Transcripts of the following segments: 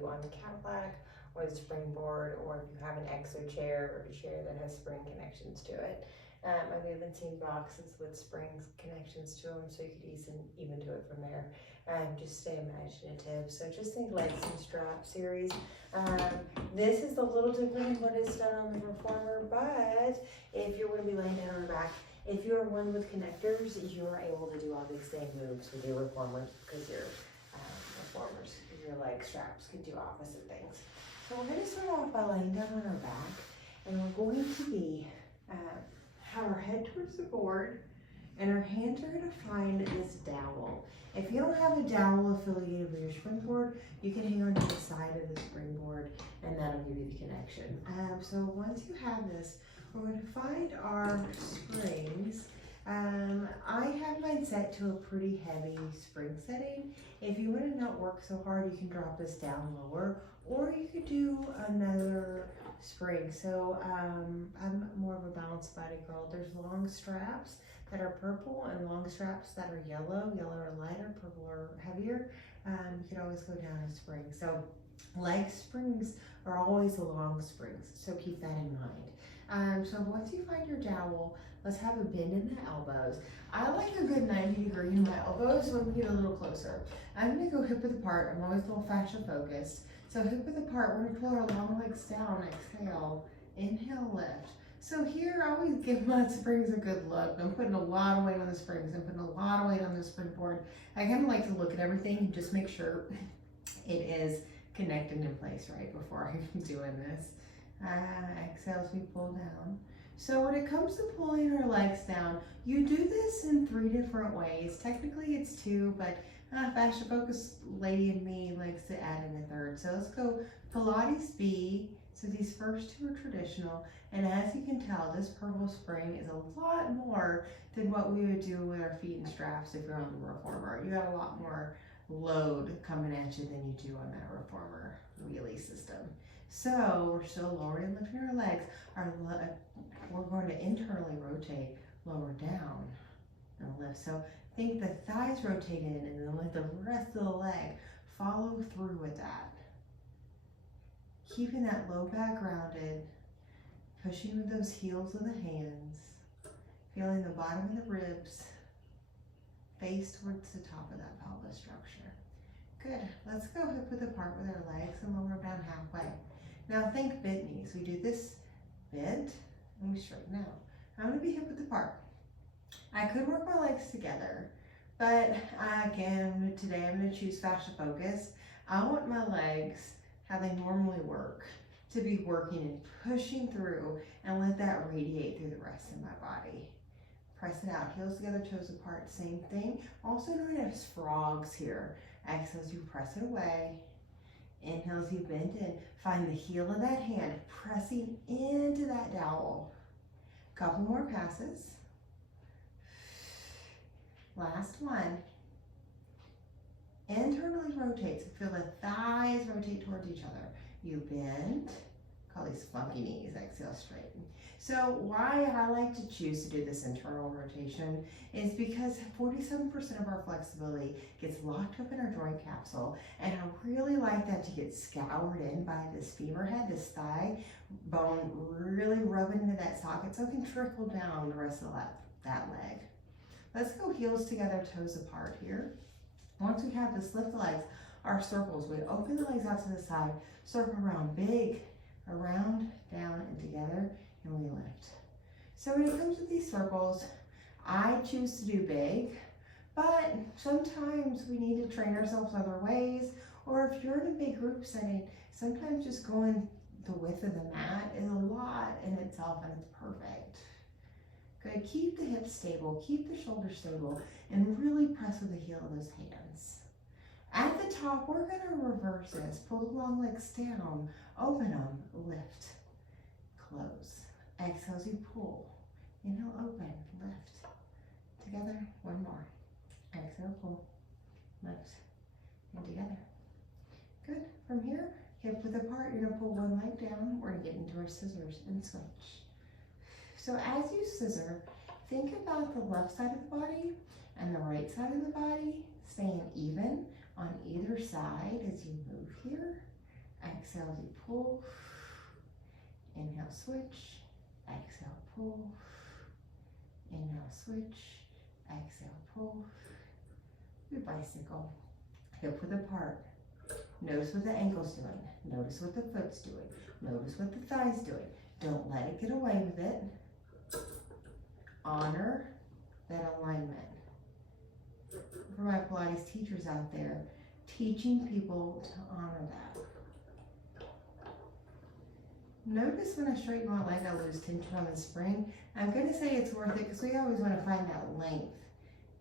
do on the Cadillac or the Springboard, or if you have an exo chair or a chair that has spring connections to it. I've even seen boxes with springs connections to them, so you could even do it from there. Just stay imaginative. So just think legs and strap series. This is a little different than what is done on the reformer, but if you're going to be laying down on your back, if you're one with connectors, you're able to do all these same moves with your reformers, because your reformers, your leg straps can do opposite things. So we're going to start off by laying down on our back, and we're going to be have our head towards the board, and our hands are going to find this dowel. If you don't have a dowel affiliated with your springboard, you can hang on to the side of the springboard, and that'll give you the connection. So once you have this, we're going to find our springs. I have mine set to a pretty heavy spring setting. If you want to not work so hard, you can drop this down lower, or you could do another spring. So I'm more of a balanced body girl. There's long straps that are purple and long straps that are yellow. Yellow are lighter, purple are heavier. You could always go down a spring. So leg springs are always the long springs, so keep that in mind. So once you find your dowel, let's have a bend in the elbows. I like a good 90 degree in my elbows, so I'm gonna get a little closer. I'm gonna go hip width apart. I'm always a little fascia focused. So hip width apart, we're gonna pull our long legs down, exhale, inhale, lift. So here, I always give my springs a good look. I'm putting a lot of weight on the springs. I'm putting a lot of weight on the springboard. I kind of like to look at everything and just make sure it is connected in place right before I'm doing this. Exhale as we pull down. So when it comes to pulling our legs down, you do this in 3 different ways. Technically it's 2, but fascia focused lady in me likes to add in a 3rd. So let's go Pilates B. So these first 2 are traditional, and as you can tell, this purple spring is a lot more than what we would do with our feet and straps if you're on the reformer. You got a lot more load coming at you than you do on that reformer wheelie system. So we're still lowering and lifting our legs. We're going to internally rotate, lower down, and lift. So think the thighs rotate in, and then let the rest of the leg follow through with that. Keeping that low back grounded, pushing with those heels of the hands, feeling the bottom of the ribs face towards the top of that pelvis structure. Good. Let's go hip width apart with our legs and lower down halfway. Now think bent knees. We do this bent and we straighten out. I'm going to be hip width apart. I could work my legs together, but again, today I'm going to choose fascia focus. I want my legs, how they normally work, to be working and pushing through, and let that radiate through the rest of my body. Press it out, heels together, toes apart, same thing. Also known as frogs here. Exhale as you press it away. Inhale as you bend in. Find the heel of that hand pressing into that dowel. Couple more passes. Last one. Internally rotate, so feel the thighs rotate towards each other. You bend, call these funky knees, exhale, straighten. So why I like to choose to do this internal rotation is because 47% of our flexibility gets locked up in our joint capsule, and I really like that to get scoured in by this femur head, this thigh bone, really rubbing into that socket so it can trickle down the rest of that leg. Let's go heels together, toes apart here. Once we have this, lift the legs, our circles. We open the legs out to the side, circle around, big, around, down, and together, and we lift. So when it comes to these circles, I choose to do big, but sometimes we need to train ourselves other ways, or if you're in a big group setting, sometimes just going the width of the mat is a lot in itself, and it's perfect. Good, keep the hips stable, keep the shoulders stable, and really press with the heel of those hands. At the top, we're gonna reverse this. Pull the long legs down, open them, lift, close. Exhale as you pull. Inhale, open, lift. Together, one more. Exhale, pull, lift, and together. Good, from here, hip width apart, you're gonna pull one leg down. We're gonna get into our scissors and switch. So as you scissor, think about the left side of the body and the right side of the body staying even on either side as you move here. Exhale as you pull. Inhale, switch. Exhale, pull. Inhale, switch. Exhale, pull. We bicycle. Hip width apart. Notice what the ankle's doing. Notice what the foot's doing. Notice what the thigh's doing. Don't let it get away with it. Honor that alignment. For my Pilates teachers out there, teaching people to honor that. Notice when I straighten my leg, I lose tension on the spring. I'm going to say it's worth it because we always want to find that length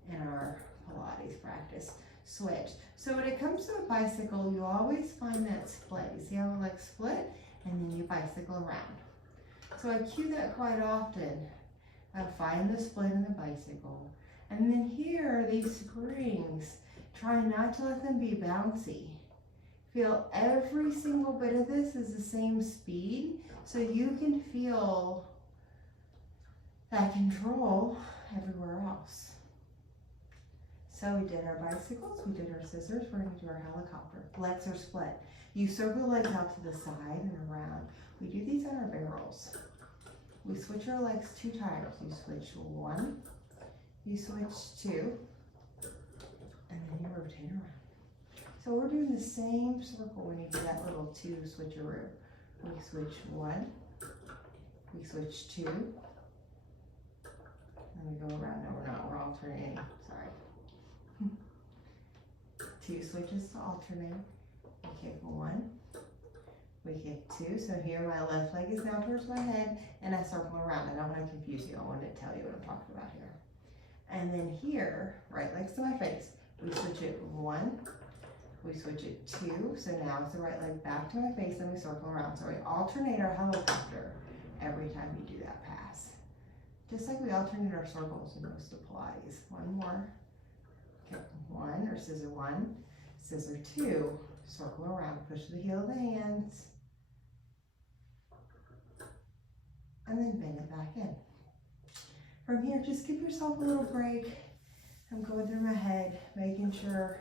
in our Pilates practice. Switch. So when it comes to a bicycle, you always find that split. You see how the legs split? And then you bicycle around. So I cue that quite often. I find the split in the bicycle. And then here, these springs, try not to let them be bouncy. Feel every single bit of this is the same speed, so you can feel that control everywhere else. So we did our bicycles, we did our scissors, we're going to do our helicopter. Legs are split. You circle the legs out to the side and around. We do these on our barrels. We switch our legs 2 times. You switch 1, you switch 2, and then you rotate around. So we're doing the same circle when you do that little 2 switcheroo. We switch 1, we switch 2, and we go around. No, we're not, we're alternating, sorry. 2 switches to alternate. We kick 1, we kick 2. So here my left leg is now towards my head and I circle around. I don't want to confuse you. I want to tell you what I'm talking about here. And then here, right leg's to my face. We switch it 1, we switch it 2. So now it's the right leg back to my face and we circle around. So we alternate our helicopter every time you do that pass. Just like we alternate our circles in most of Pilates. 1 more. Kick 1 or scissor 1, scissor 2, circle around, push the heel of the hands, and then bend it back in. From here, just give yourself a little break. I'm going through my head, making sure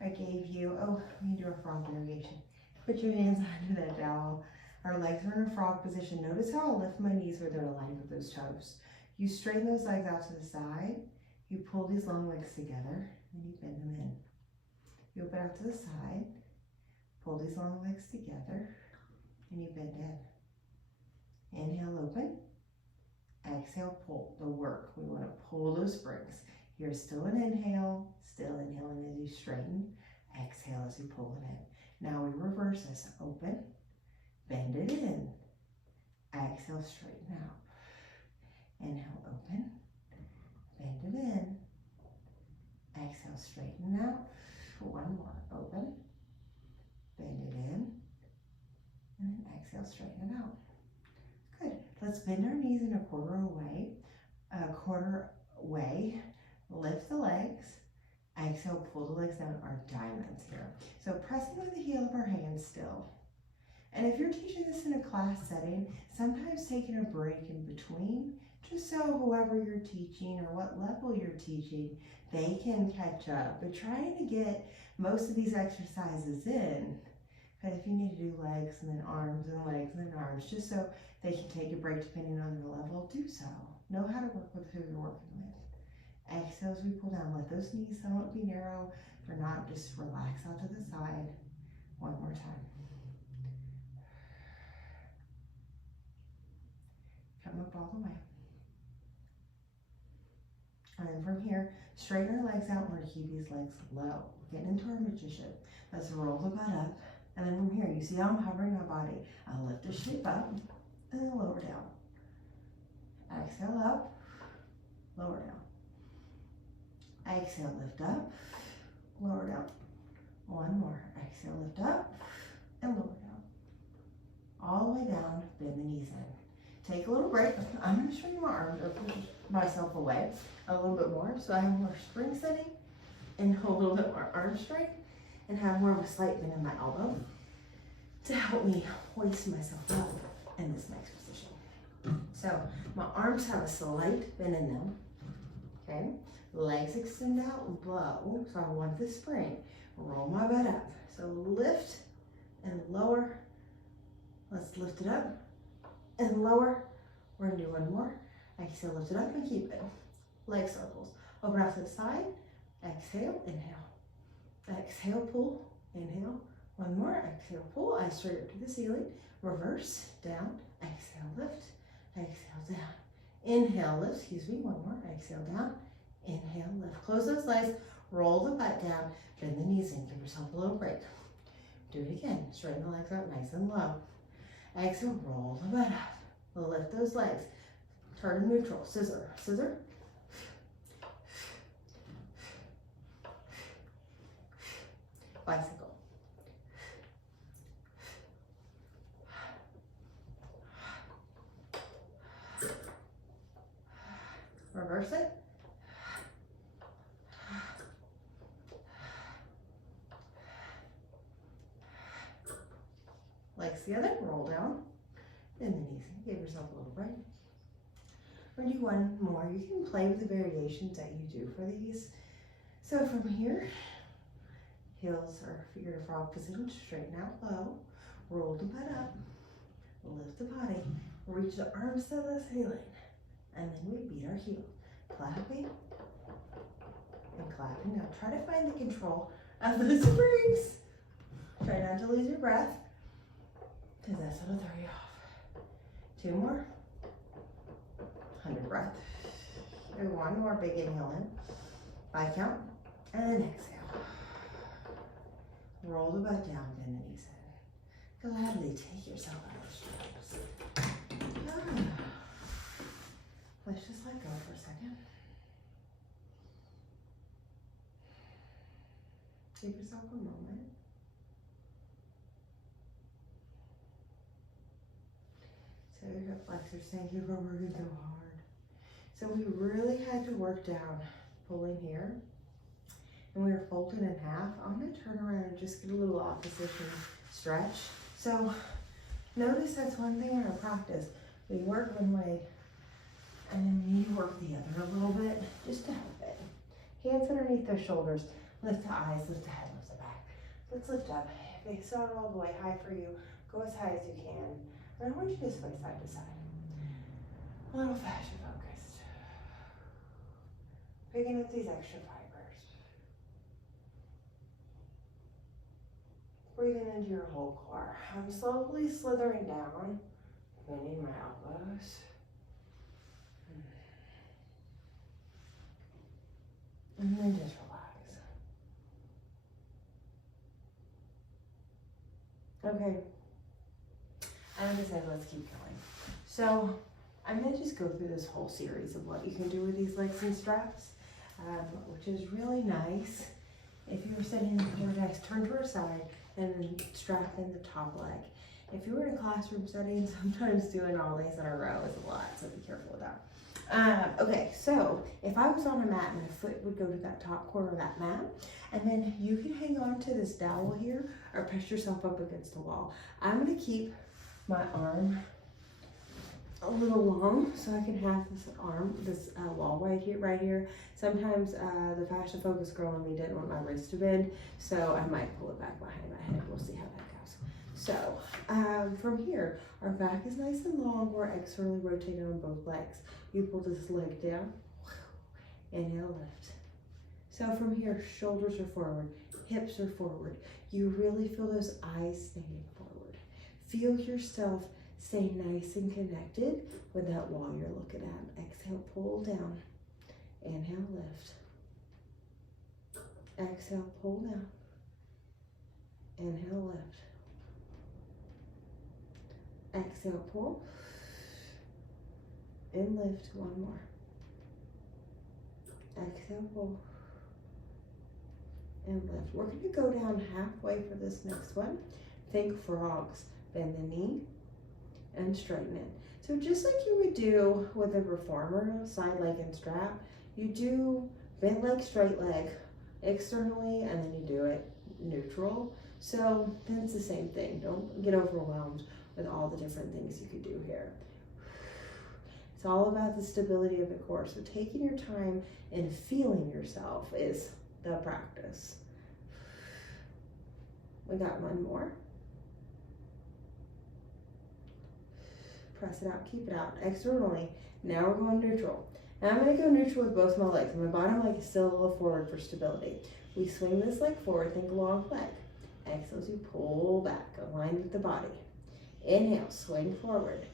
I gave you, oh, we can do a frog variation. Put your hands under that dowel. Our legs are in a frog position. Notice how I lift my knees where they're aligned with those toes. You straighten those legs out to the side. You pull these long legs together and you bend them in. You open out to the side, pull these long legs together, and you bend in. Inhale, open. Exhale, pull. The work. We want to pull those springs. Here's still an inhale, still inhaling as you straighten. Exhale as you pull it in. Now we reverse this. Open, bend it in. Exhale, straighten out. Inhale, open. Bend it in. Exhale, straighten out. 1 more. Open. Bend it in. And then exhale, straighten it out. Good. Let's bend our knees in a quarter way. Lift the legs. Exhale, pull the legs down. Our diamonds here. So pressing with the heel of our hands still. And if you're teaching this in a class setting, sometimes taking a break in between, just so whoever you're teaching or what level you're teaching, they can catch up. But trying to get most of these exercises in, but if you need to do legs and then arms and legs and then arms, just so they can take a break depending on their level, do so. Know how to work with who you're working with. Exhale as we pull down. Let those knees somewhat be narrow. If they're not, just relax out to the side. 1 more time. Come up all the way. And then from here, straighten our legs out. We're going to keep these legs low. Getting into our magician. Let's roll the butt up. And then from here, you see how I'm hovering my body. I'll lift the shape up and then lower down. Exhale up, lower down. Exhale, lift up, lower down. 1 more. Exhale, lift up and lower down. All the way down, bend the knees in. Take a little break. I'm going to show you my arms or push myself away a little bit more so I have more spring setting and a little bit more arm strength and have more of a slight bend in my elbow to help me hoist myself up in this next position. So my arms have a slight bend in them, okay? Legs extend out low, so I want the spring. Roll my butt up. So lift and lower and lower. We're gonna do one more. Exhale, lift it up and keep it. Leg circles. Open out to the side. Exhale, inhale. Exhale, pull, inhale. One more, exhale, pull, eyes straight up to the ceiling. Reverse, down, exhale, lift, exhale, down. Inhale, lift, excuse me, one more, exhale, down. Inhale, lift. Close those legs, roll the butt down, bend the knees in, give yourself a little break. Do it again, straighten the legs out nice and low. Exhale, roll the butt up. Lift those legs, turn to neutral, scissor, scissor. Bicycle. Reverse it. Legs together, roll down, bend the knees, give yourself a little break. We're gonna do one more. You can play with the variations that you do for these. So from here, heels or figure frog position, straighten out low, roll the butt up, lift the body, reach the arms to the ceiling, and then we beat our heel. Clapping and clapping. Now try to find the control of the springs. Try not to lose your breath, because that's what'll throw you off. Two more. 100 breath. Do one more big inhale in. 5 count. And then exhale. Roll the butt down, bend the knees in. Gladly take yourself out of the straps. Let's just let go for a second. Give yourself a moment. So your hip flexors, thank you for working so hard. So we really had to work down, pulling here. And we were folded in half. I'm gonna turn around and just get a little opposition stretch. So notice that's one thing in our practice. We work one way and then we work the other a little bit, just to help it. Hands underneath the shoulders, lift the eyes, lift the head, lift the back. Let's lift up. If it's not all the way high for you, go as high as you can. And I want you to sway side to side. A little fascia focused. Picking up these extra fibers. Breathing into your whole core. I'm slowly slithering down, bending my elbows. And then just relax. Okay. I'm gonna say let's keep going. So I'm gonna just go through this whole series of what you can do with these legs and straps, which is really nice. If you were sitting in the vortex, turn to your side and then strap in the top leg. If you were in a classroom setting, sometimes doing all these in a row is a lot, so be careful with that. Okay, so if I was on a mat, my foot would go to that top corner of that mat, and then you can hang on to this dowel here or press yourself up against the wall. I'm gonna keep my arm a little long so I can have this wall right here. Sometimes the fascia focus girl in me didn't want my wrist to bend, so I might pull it back behind my head. We'll see how that goes. So from here, our back is nice and long. We're externally rotating on both legs. You pull this leg down, inhale, lift. So from here, shoulders are forward, hips are forward. You really feel those eyes staying forward. Feel yourself stay nice and connected with that wall you're looking at. Exhale, pull down. Inhale, lift. Exhale, pull down. Inhale, lift. Exhale, pull. And lift, one more. Exhale, pull. And lift. We're gonna go down halfway for this next one. Think frogs. Bend the knee and straighten it. So just like you would do with a reformer, side leg and strap, you do bent leg, straight leg externally, and then you do it neutral. So then it's the same thing. Don't get overwhelmed with all the different things you could do here. It's all about the stability of the core. So taking your time and feeling yourself is the practice. We got one more. press it out, keep it out, externally. Now we're going neutral. Now I'm gonna go neutral with both my legs. My bottom leg is still a little forward for stability. We swing this leg forward, think long leg. Exhale as you pull back, align with the body. Inhale, swing forward.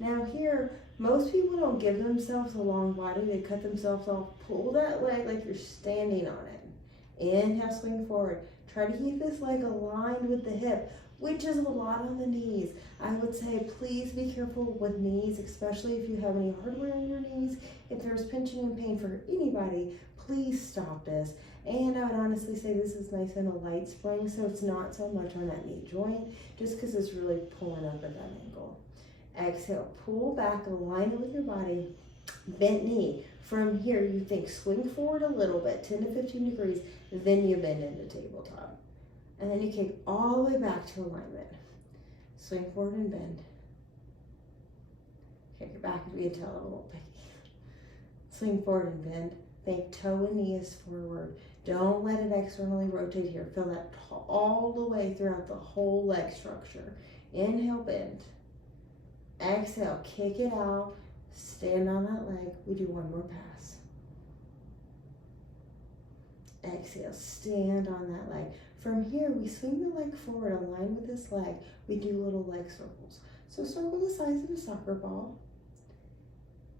Now here, most people don't give themselves a long body. They cut themselves off. Pull that leg like you're standing on it. Inhale, swing forward. Try to keep this leg aligned with the hip, which is a lot on the knees. I would say please be careful with knees, especially if you have any hardware in your knees. If there's pinching and pain for anybody, please stop this. And I would honestly say this is nice and a light spring, so it's not so much on that knee joint, just because it's really pulling up at that angle. Exhale, pull back, align it with your body, bent knee. From here, you think swing forward a little bit, 10 to 15 degrees, then you bend into tabletop. And then you kick all the way back to alignment. Swing forward and bend. Kick it back as we tell a little picky. Swing forward and bend. Think toe and knee is forward. Don't let it externally rotate here. Feel that all the way throughout the whole leg structure. Inhale, bend. Exhale, kick it out. Stand on that leg. We do one more pass. Exhale, stand on that leg. From here, we swing the leg forward, align with this leg. We do little leg circles. So circle the size of a soccer ball.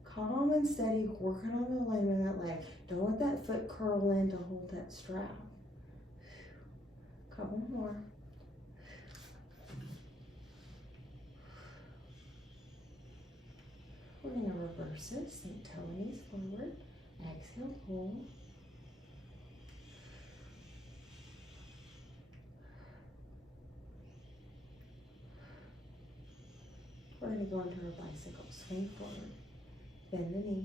Calm and steady, working on the alignment of that leg. Don't let that foot curl in to hold that strap. Couple more. We're going to reverse this. Think toe and knees forward. Exhale, pull. We're going to go into our bicycle. Swing forward. Bend the knee.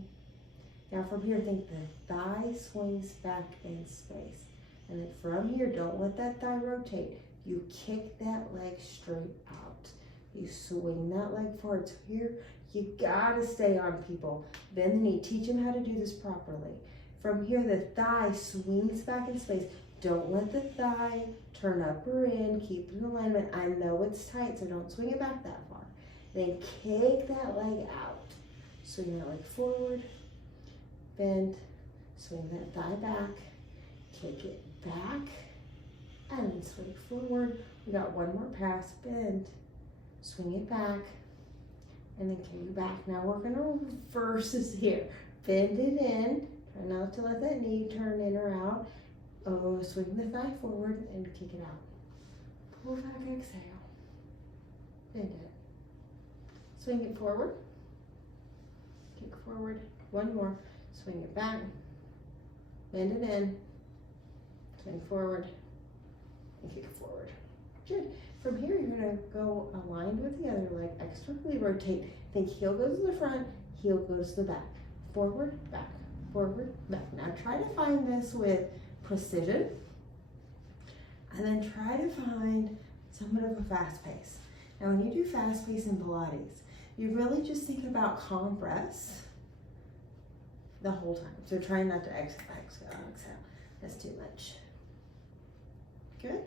Now from here, think the thigh swings back in space. And then from here, don't let that thigh rotate. You kick that leg straight out. You swing that leg forward. So here, you gotta stay on, people. Bend the knee. Teach them how to do this properly. From here, the thigh swings back in space. Don't let the thigh turn up or in. Keep it in alignment. I know it's tight, so don't swing it back that far. Then kick that leg out. Swing that leg forward. Bend. Swing that thigh back. Kick it back. And then swing forward. We got one more pass. Bend. Swing it back. And then kick it back. Now we're going to reverse this here. Bend it in. Try not to let that knee turn in or out. Oh, swing the thigh forward and kick it out. Pull back, exhale. Bend it. Swing it forward. Kick forward. One more. Swing it back. Bend it in. Swing forward. And kick it forward. Good. From here, you're going to go aligned with the other leg. Externally rotate. Think heel goes to the front, heel goes to the back. Forward, back. Forward, back. Now try to find this with precision. And then try to find somewhat of a fast pace. Now when you do fast pace in Pilates, you really just think about calm breaths the whole time. So try not to exhale, exhale, exhale. That's too much. Good.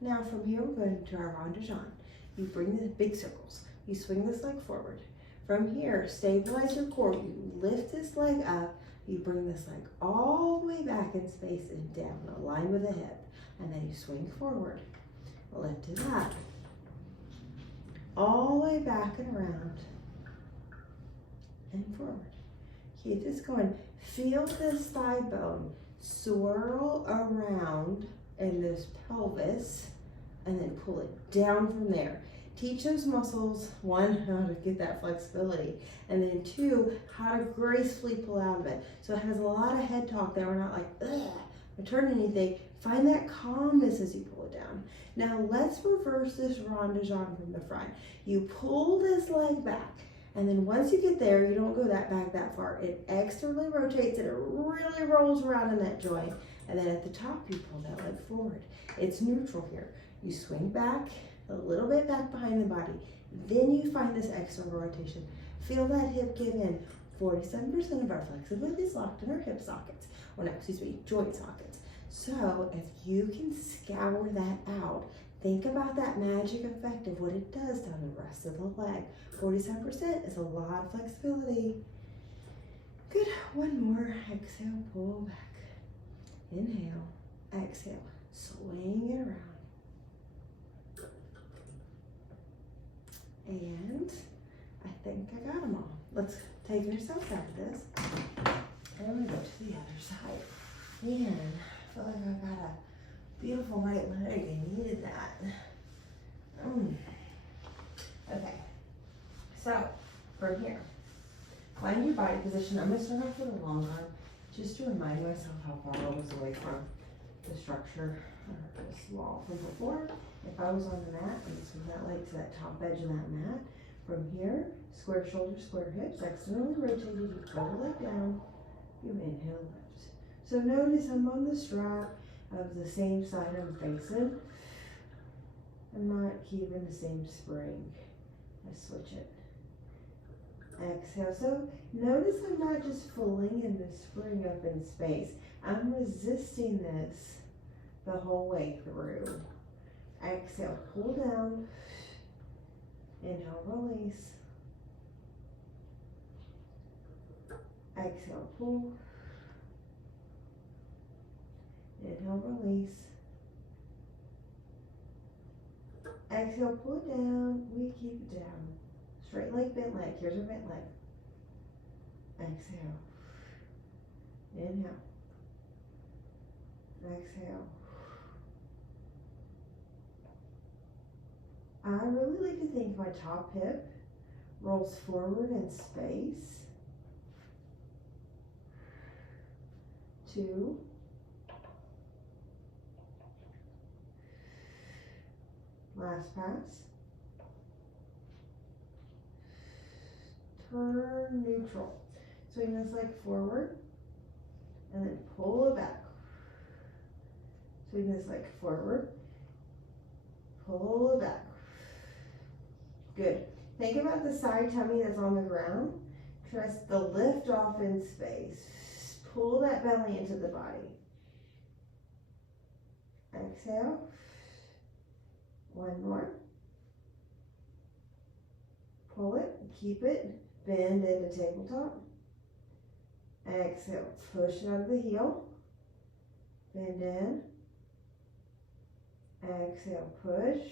Now from here, we're going to our rond de jambe. You bring the big circles. You swing this leg forward. From here, stabilize your core. You lift this leg up. You bring this leg all the way back in space and down. Align with the hip. And then you swing forward. Lift it up. All the way back and around. And forward. Keep this going. Feel this thigh bone swirl around in this pelvis. And then pull it down from there. Teach those muscles, one, how to get that flexibility, and then two, how to gracefully pull out of it. So it has a lot of head talk that we're not like, ugh, or turn anything. Find that calmness as you pull it down. Now let's reverse this rond de jambe from the front. You pull this leg back, and then once you get there, you don't go back that far. It externally rotates and it really rolls around in that joint. And then at the top, you pull that leg forward. It's neutral here. You swing back, a little bit back behind the body. Then you find this external rotation. Feel that hip give in. 47% of our flexibility is locked in our hip sockets. Or no, excuse me, joint sockets. So if you can scour that out, Think about that magic effect of what it does down the rest of the leg. 47% is a lot of flexibility. Good, one more. Exhale, pull back. Inhale, exhale, swing it around. And I think I got them all. Let's take yourself out of this. And I'm gonna go to the other side. Man, I feel like I got a beautiful right leg. I needed that. Okay, so from here, find your body position. I'm gonna start off with a long arm, just to remind myself how far I was away from the structure or this wall from before. If I was on the mat, I'm just swing that leg to that top edge of that mat. From here, square shoulders, square hips, externally rotated, you pull the leg down, you inhale, lift. So notice I'm on the strap of the same side I'm facing. I'm not keeping the same spring. I switch it. Exhale. So notice I'm not just pulling in the spring up in space. I'm resisting this the whole way through. Exhale, pull down. Inhale, release. Exhale, pull. Inhale, release. Exhale, pull it down. We keep it down. Straight leg, bent leg. Here's our bent leg. Exhale. Inhale. Exhale. I really like to think my top hip rolls forward in space. 2. Last pass. Turn neutral. Swing this leg forward and then pull it back. Swing this leg forward, pull it back. Good. Think about the side tummy that's on the ground. Trust the lift off in space. Pull that belly into the body. Exhale. One more. Pull it, keep it, bend into tabletop. Exhale, push it out of the heel. Bend in. Exhale, push.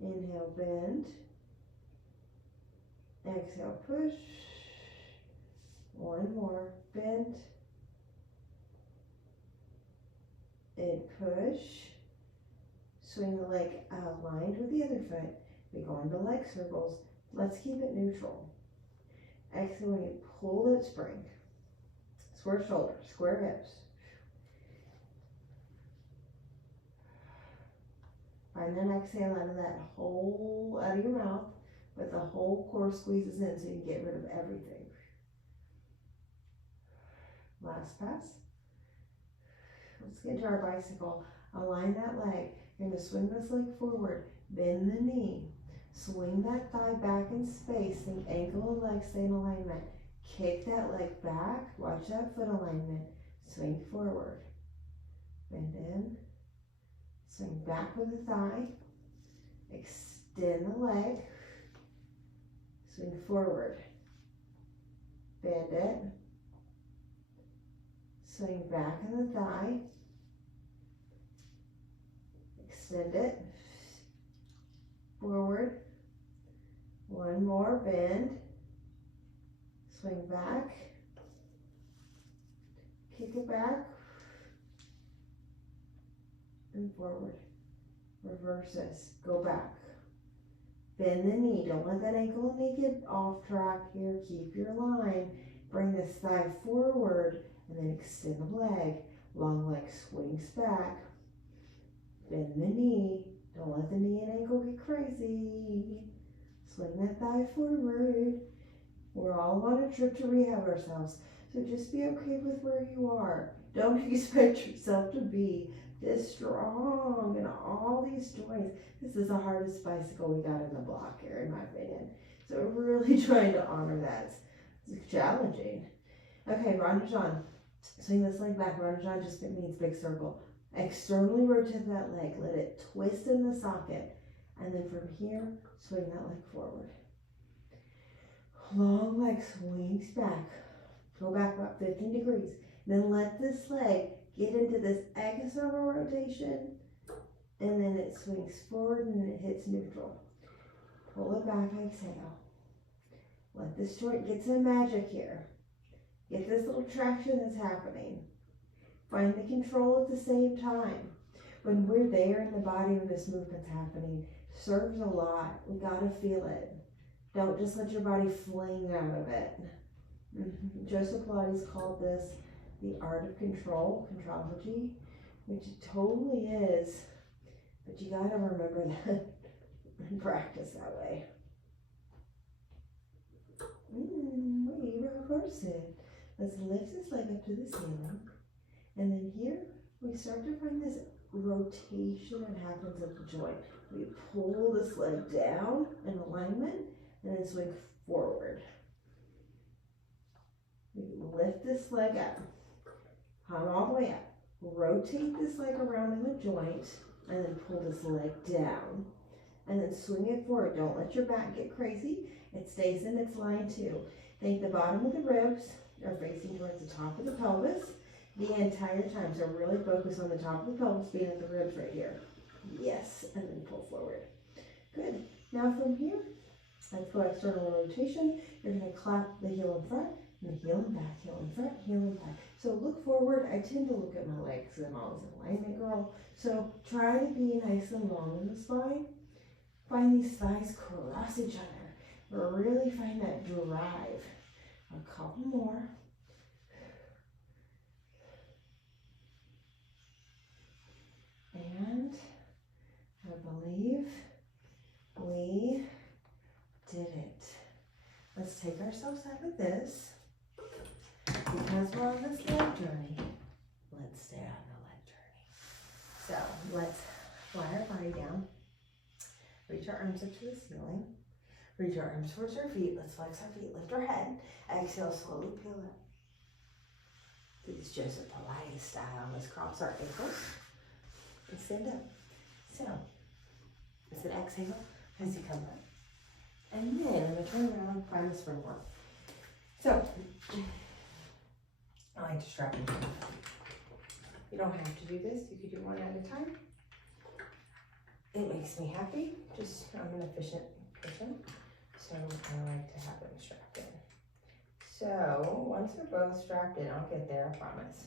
Inhale, bend. Exhale, push. One more, bend. And push. Swing the leg aligned with the other foot. We go into leg circles. Let's keep it neutral. Exhale when you pull that spring. Square shoulders, square hips. Find an exhale out of that hole out of your mouth, but the whole core squeezes in so you can get rid of everything. Last pass. Let's get to our bicycle. Align that leg. You're going to swing this leg forward. Bend the knee. Swing that thigh back in space. Think ankle and leg stay in alignment. Kick that leg back. Watch that foot alignment. Swing forward. Bend in. Swing back with the thigh. Extend the leg. Swing forward. Bend it. Swing back in the thigh. Extend it. Forward. One more, bend. Swing back. Kick it back. And forward. Reverse this. Go back. Bend the knee. Don't let that ankle and knee get off track here. Keep your line. Bring this thigh forward and then extend the leg. Long leg swings back. Bend the knee. Don't let the knee and ankle get crazy. Swing that thigh forward. We're all on a trip to rehab ourselves. So just be okay with where you are. Don't expect yourself to be this strong in all these joints. This is the hardest bicycle we got in the block here, in my opinion. So we're really trying to honor that. It's challenging. Okay, Ranjan. Swing this leg back. Ranjan just means big circle. Externally rotate that leg, let it twist in the socket, and then from here, swing that leg forward. Long leg swings back. Go back about 15 degrees. Then let this leg get into this external rotation, and then it swings forward and it hits neutral. Pull it back, exhale. Let this joint get some magic here. Get this little traction that's happening. Find the control at the same time. When we're there in the body when this movement's happening, serves a lot. We gotta feel it. Don't just let your body fling out of it. Joseph Pilates called this the art of control, contrology, which it totally is. But you gotta remember that and practice that way. We reverse it. Let's lift this leg up to the ceiling. And then here, we start to find this rotation that happens at the joint. We pull this leg down in alignment and then swing forward. We lift this leg up, come all the way up. Rotate this leg around in the joint and then pull this leg down. And then swing it forward. Don't let your back get crazy. It stays in its line too. Think the bottom of the ribs are facing towards the top of the pelvis the entire time. So really focus on the top of the pelvis being at the ribs right here. Yes, and then pull forward. Good. Now from here, let's go external rotation. You're going to clap the heel in front, and the heel in back, heel in front, heel in back. So look forward. I tend to look at my legs because I'm always an alignment girl. So try to be nice and long in the spine. Find these thighs cross each other. Really find that drive. A couple more. And I believe we did it. Let's take ourselves out of this. Because we're on this leg journey, let's stay on the leg journey. So let's fly our body down. Reach our arms up to the ceiling. Reach our arms towards our feet. Let's flex our feet, lift our head. Exhale, slowly peel up. This is Joseph Pilates style. Let's cross our ankles and stand up. So, it's an exhale as you come up. And then I'm going to turn around, find the springboard. So, I like to strap in. You don't have to do this. You could do one at a time. It makes me happy. I'm an efficient person, so I like to have them strapped in. So once they're both strapped in, I'll get there, I promise.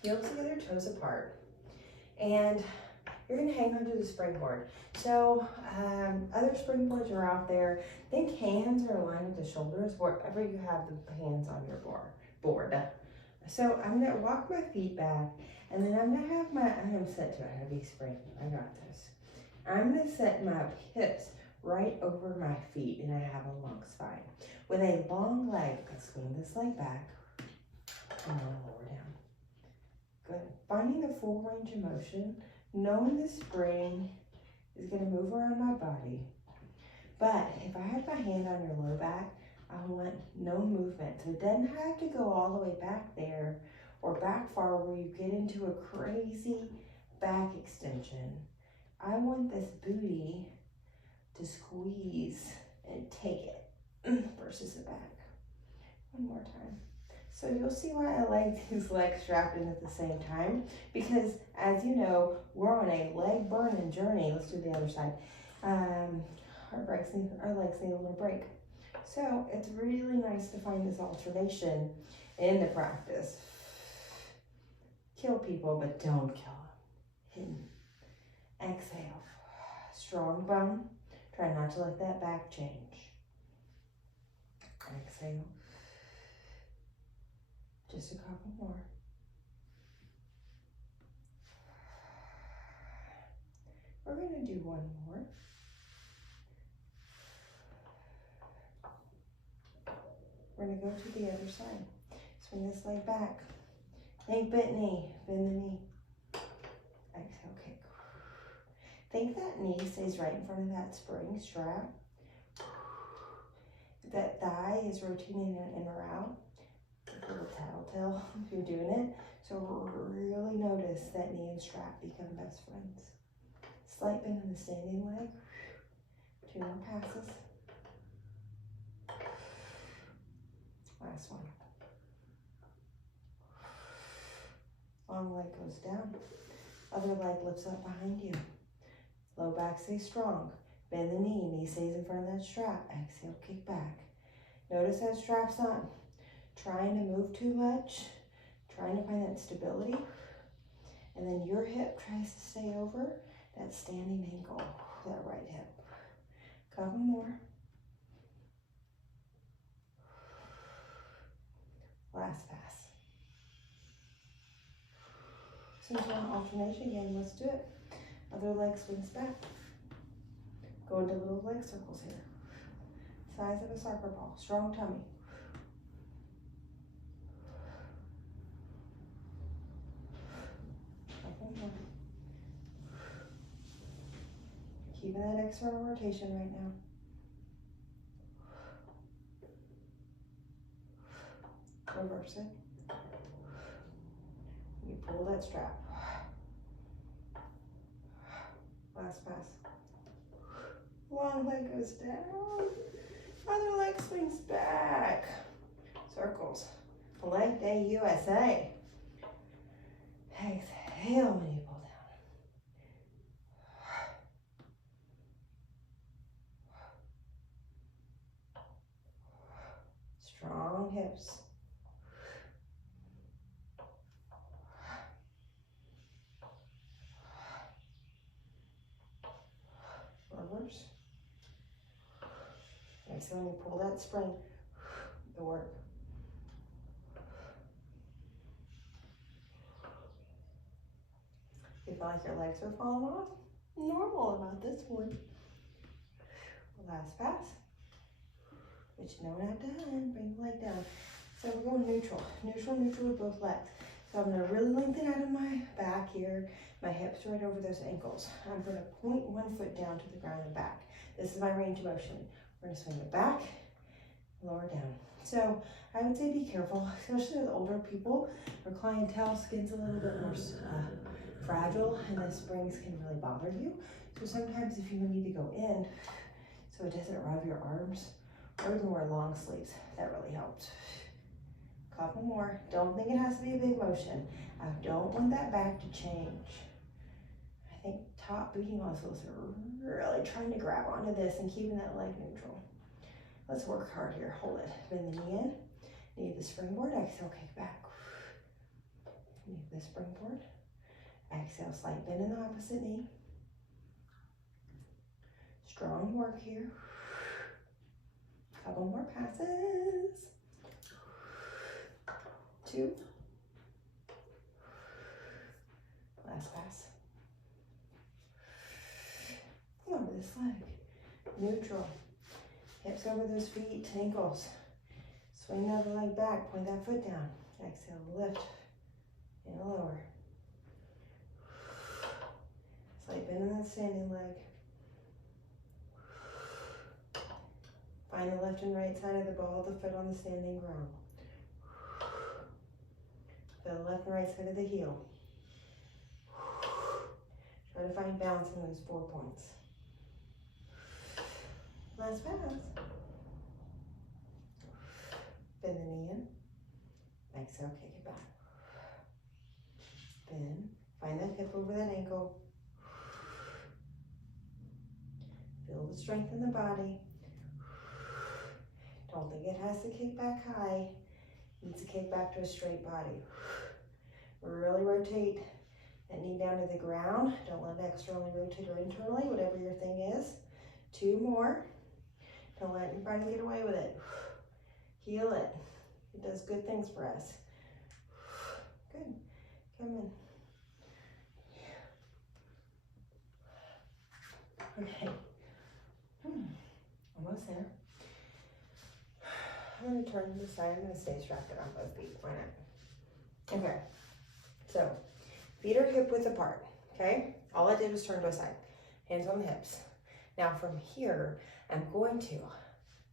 Heel together, toes apart. And you're gonna hang onto the springboard. So other springboards are out there. Think hands are aligned with the shoulders wherever you have the hands on your board. So I'm gonna walk my feet back, and then I'm gonna have I am set to a heavy spring. I got this. I'm gonna set my hips right over my feet, and I have a long spine. With a long leg, I swing this leg back, and then lower down. Good. Finding the full range of motion, knowing the spring is gonna move around my body. But if I have my hand on your low back, I want no movement. So it doesn't have to go all the way back there or back far where you get into a crazy back extension. I want this booty to squeeze and take it versus the back. One more time. So you'll see why I like these legs strapped in at the same time, because as you know, we're on a leg burning journey. Let's do the other side. Our legs need a little break. So it's really nice to find this alternation in the practice. Kill people, but don't kill them. Hidden. Exhale. Strong bum. Try not to let that back change. Exhale. Just a couple more. We're going to do one more. We're going to go to the other side. Swing this leg back. Think bent knee. Bend the knee. Exhale, kick. Think that knee stays right in front of that spring strap. That thigh is rotating in or out. a little tattletale if you're doing it. So really notice that knee and strap become best friends. Slight bend in the standing leg. 2 more passes. Last one. Long leg goes down. Other leg lifts up behind you. Low back stays strong. Bend the knee stays in front of that strap. Exhale, kick back. Notice that strap's not trying to move too much, trying to find that stability. And then your hip tries to stay over that standing ankle, that right hip. Couple more. Last pass. Since we're on alternation again, let's do it. Other leg swings back. Go into little leg circles here. Size of a soccer ball, strong tummy. Keeping that external rotation right now. Reverse it. You pull that strap. Last pass. Long leg goes down. Other leg swings back. Circles. Leg day USA. Exhale when you pull down. Strong hips. Reverse. Exhale when you pull that spring. The work. If you feel like your legs are falling off, normal about this one. Last pass. But you know we're not done. Bring the leg down. So we're going neutral. Neutral, neutral with both legs. So I'm going to really lengthen out of my back here. My hips right over those ankles. I'm going to point one foot down to the ground and back. This is my range of motion. We're going to swing it back, lower down. So I would say be careful, especially with older people or clientele. Skin's a little bit more fragile and the springs can really bother you. So sometimes if you need to go in so it doesn't rub your arms, or even wear long sleeves, that really helps. Couple more. Don't think it has to be a big motion. I don't want that back to change. I think top beating muscles are really trying to grab onto this and keeping that leg neutral. Let's work hard here. Hold it. Bend the knee in. Knee to the springboard. Exhale, kick back. Knee to the springboard. Exhale, slight bend in the opposite knee. Strong work here. Couple more passes. 2. Last pass. Over this leg. Neutral. Hips over those feet, ankles. Swing the other leg back, point that foot down. Exhale, lift and lower. Slight bend in that standing leg. Find the left and right side of the ball of the foot on the standing ground. Feel the left and right side of the heel. Try to find balance in those 4 points. Last pass. Bend the knee in. Exhale, kick it back. Bend. Find that hip over that ankle. Feel the strength in the body. Don't think it has to kick back high. It needs to kick back to a straight body. Really rotate that knee down to the ground. Don't let it externally rotate or internally, whatever your thing is. 2 more. Don't let your body get away with it. Heal it. It does good things for us. Good. Come in. Okay. Almost there. I'm going to turn to the side. I'm going to stay strapped on both feet. Why not? Okay. So, feet are hip width apart. Okay? All I did was turn to a side. Hands on the hips. Now from here, I'm going to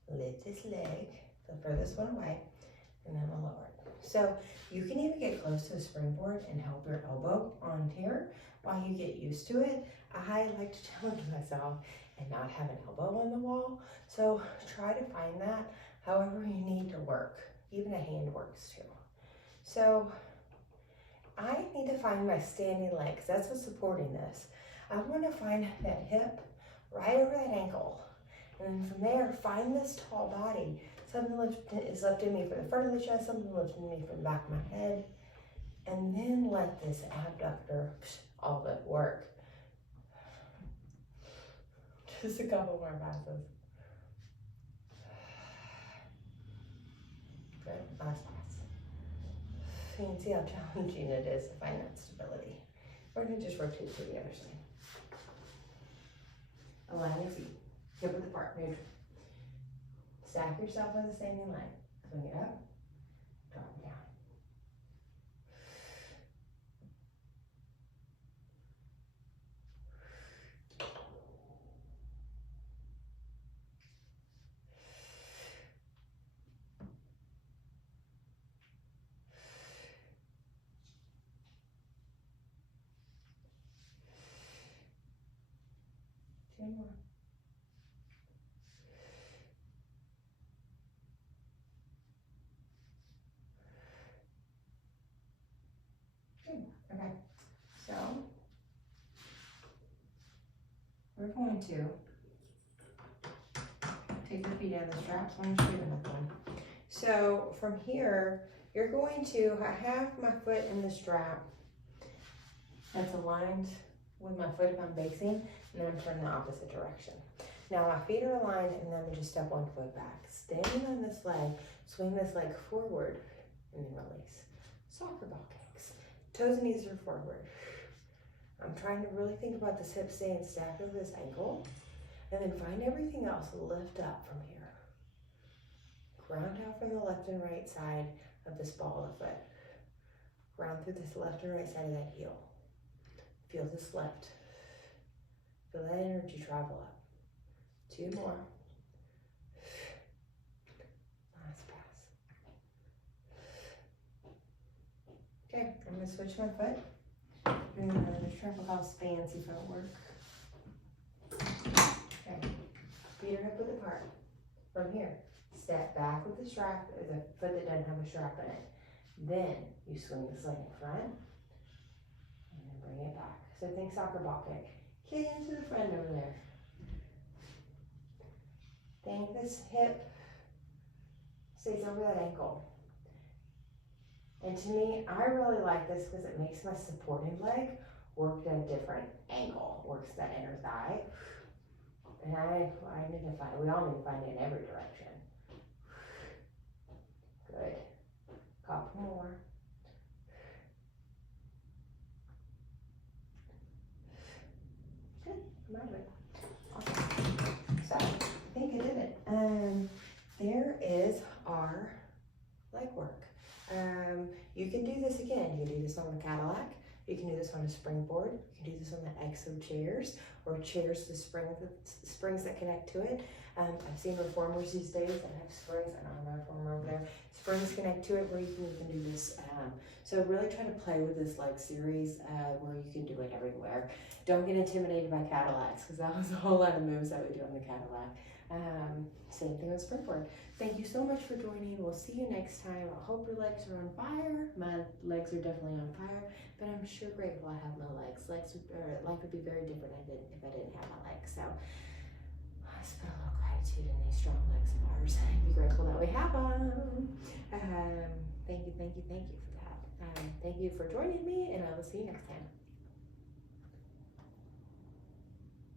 lift this leg, the furthest one away, and then I'll lower it. So you can even get close to the springboard and help your elbow on here while you get used to it. I like to challenge myself and not have an elbow on the wall. So try to find that however you need to work. Even a hand works too. So I need to find my standing leg, because that's what's supporting this. I want to find that hip right over that ankle. And then from there, find this tall body. Something is lifting me for the front of the chest, something lifting me for the back of my head. And then let this abductor, all of it, work. Just a couple more passes. Good, last pass. You can see how challenging it is to find that stability. We're gonna just rotate to the other side. Align your feet, hip width apart, neutral. Stack yourself with a standing leg. Swing it up, drop it down. Two more. Okay, so we're going to take the feet out of the straps. I'm going to show you another one. So from here, you're going to have my foot in the strap that's aligned with my foot if I'm basing, and then I'm turning the opposite direction. Now my feet are aligned, and then I'm going to just step one foot back. Standing on this leg, swing this leg forward, and then release. Soccer ball kicks. Toes and knees are forward. I'm trying to really think about this hip staying stacked over this ankle, and then find everything else lift up from here. Ground out from the left and right side of this ball of the foot. Ground through this left and right side of that heel. Feel this lift. Feel that energy travel up. Two more. Last pass. Okay, I'm gonna switch my foot. I'm gonna try to have fancy footwork. Okay, feet are hip width apart. From here, step back with the strap, or the foot that doesn't have a strap in it. Then you swing this leg in front, and then bring it back. So think soccer ball kick. Kick into the front over there. Think this hip stays over that ankle. And to me, I really like this because it makes my supporting leg work at a different angle. Works that inner thigh. And I need to find, we all need to find it in every direction. Good. Couple more. Good. I'm out of it. Awesome. So, I think I did it. There is our leg work. You can do this again. You can do this on the Cadillac. You can do this on a Springboard. You can do this on the exo chairs, or chairs with springs that connect to it. I've seen reformers these days that have springs. I don't have a reformer over there. Springs connect to it where you can even do this. So really try to play with this leg series where you can do it everywhere. Don't get intimidated by Cadillacs, because that was a whole lot of moves that we do on the Cadillac. Same thing with Springboard. Thank you so much for joining. We'll see you next time. I hope your legs are on fire. My legs are definitely on fire, but I'm sure grateful I have no legs. Life would be very different if I didn't have my legs. So let's put a little gratitude in these strong legs of ours and be grateful that we have them. Thank you for that. Thank you for joining me, and I will see you next time.